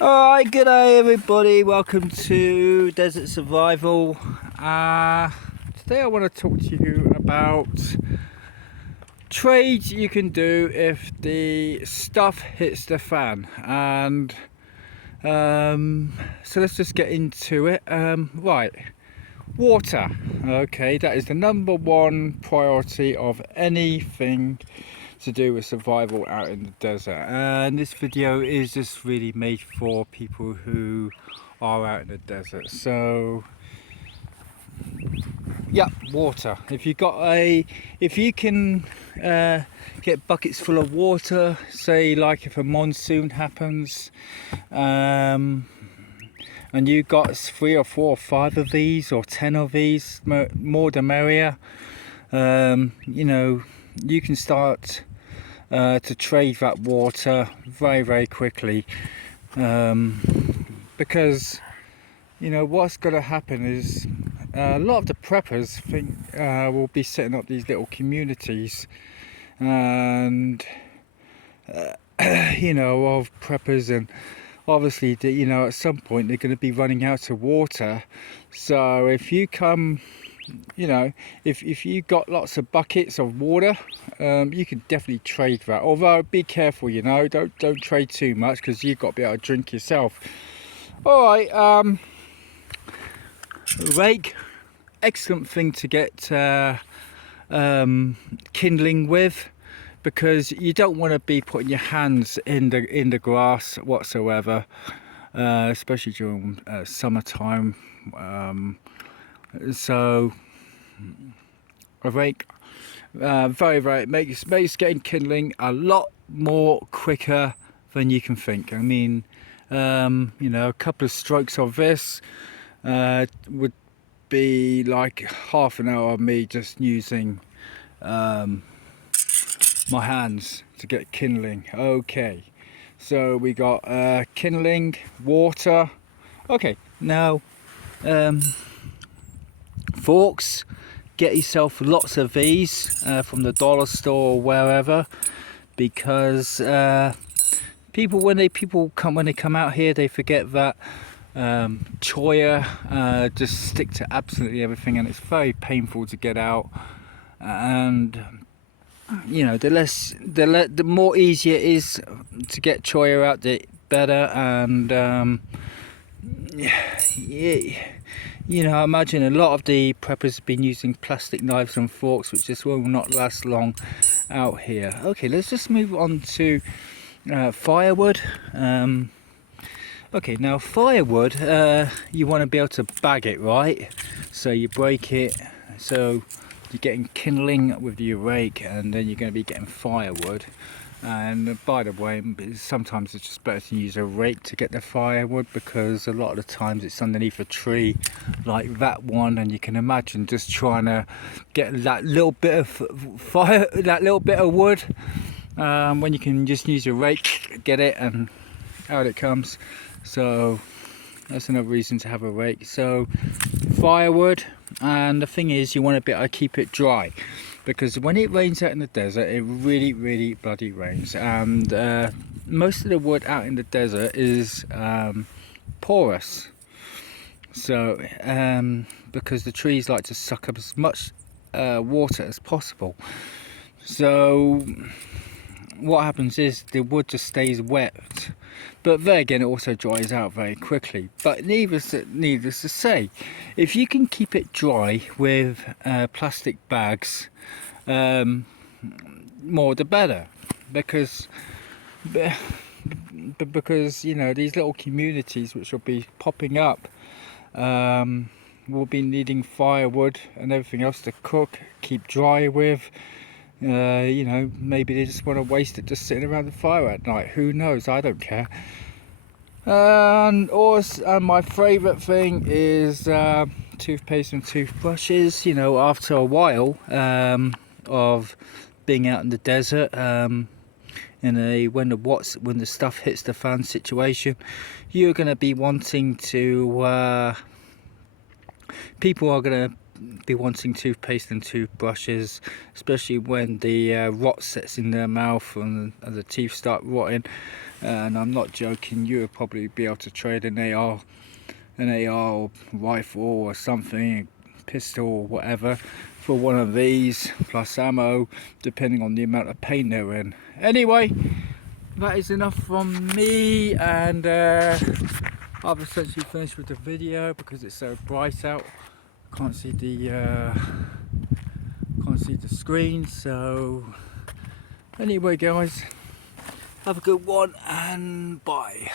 Alright, good day everybody, welcome to Desert Survival. Today I want to talk to you about trades you can do if the stuff hits the fan. And so let's just get into it. Right, water. Okay, that is the number one priority of anything to do with survival out in the desert, and this video is just really made for people who are out in the desert. So yeah, water. If you can get buckets full of water, say like if a monsoon happens, and you got 3 or 4 or 5 of these or 10 of these, more the merrier. You know, you can start to trade that water very quickly, because you know what's going to happen is a lot of the preppers think will be setting up these little communities, and you know, of preppers, and obviously you know at some point they're going to be running out of water. So if you come, you know, if you got lots of buckets of water, you can definitely trade that. Although be careful, you know, don't trade too much, because you've got to be able to drink yourself. All right, rake, excellent thing to get kindling with, because you don't want to be putting your hands in the grass whatsoever, especially during summertime. So a rake very makes getting kindling a lot more quicker than you can think. I mean, you know, a couple of strokes of this would be like half an hour of me just using my hands to get kindling. Okay, so we got kindling, water. Okay, now forks. Get yourself lots of these from the dollar store or wherever, because people when they come out here, they forget that choya just stick to absolutely everything, and it's very painful to get out. And you know, the more easier it is to get choya out, the better. And yeah, you know, I imagine a lot of the preppers have been using plastic knives and forks, which just will not last long out here. Okay, let's just move on to firewood. Okay, now firewood, you want to be able to bag it, right? So you break it, so you're getting kindling with your rake, and then you're going to be getting firewood. And by the way, sometimes it's just better to use a rake to get the firewood, because a lot of the times it's underneath a tree like that one, and you can imagine just trying to get that little bit of fire, that little bit of wood, when you can just use your rake, get it, and out it comes. So that's another reason to have a rake. So firewood, and the thing is, you want to be able to keep it dry, because when it rains out in the desert, it really bloody rains, and most of the wood out in the desert is porous. So because the trees like to suck up as much water as possible. So what happens is the wood just stays wet, but there again it also dries out very quickly. But needless to say, if you can keep it dry with plastic bags, more the better, because you know, these little communities which will be popping up will be needing firewood and everything else to cook, keep dry with. You know, maybe they just want to waste it just sitting around the fire at night. Who knows? I don't care. And also, my favourite thing is toothpaste and toothbrushes. You know, after a while of being out in the desert, in a when the stuff hits the fan situation, you're going to be wanting to. People are going to be wanting toothpaste and toothbrushes, especially when the rot sets in their mouth and the teeth start rotting. and I'm not joking, you would probably be able to trade an AR or rifle or something, pistol or whatever, for one of these plus ammo, depending on the amount of paint they're in. Anyway, that is enough from me, and I've essentially finished with the video because it's so bright out. Can't see the screen. So anyway, guys, have a good one and bye.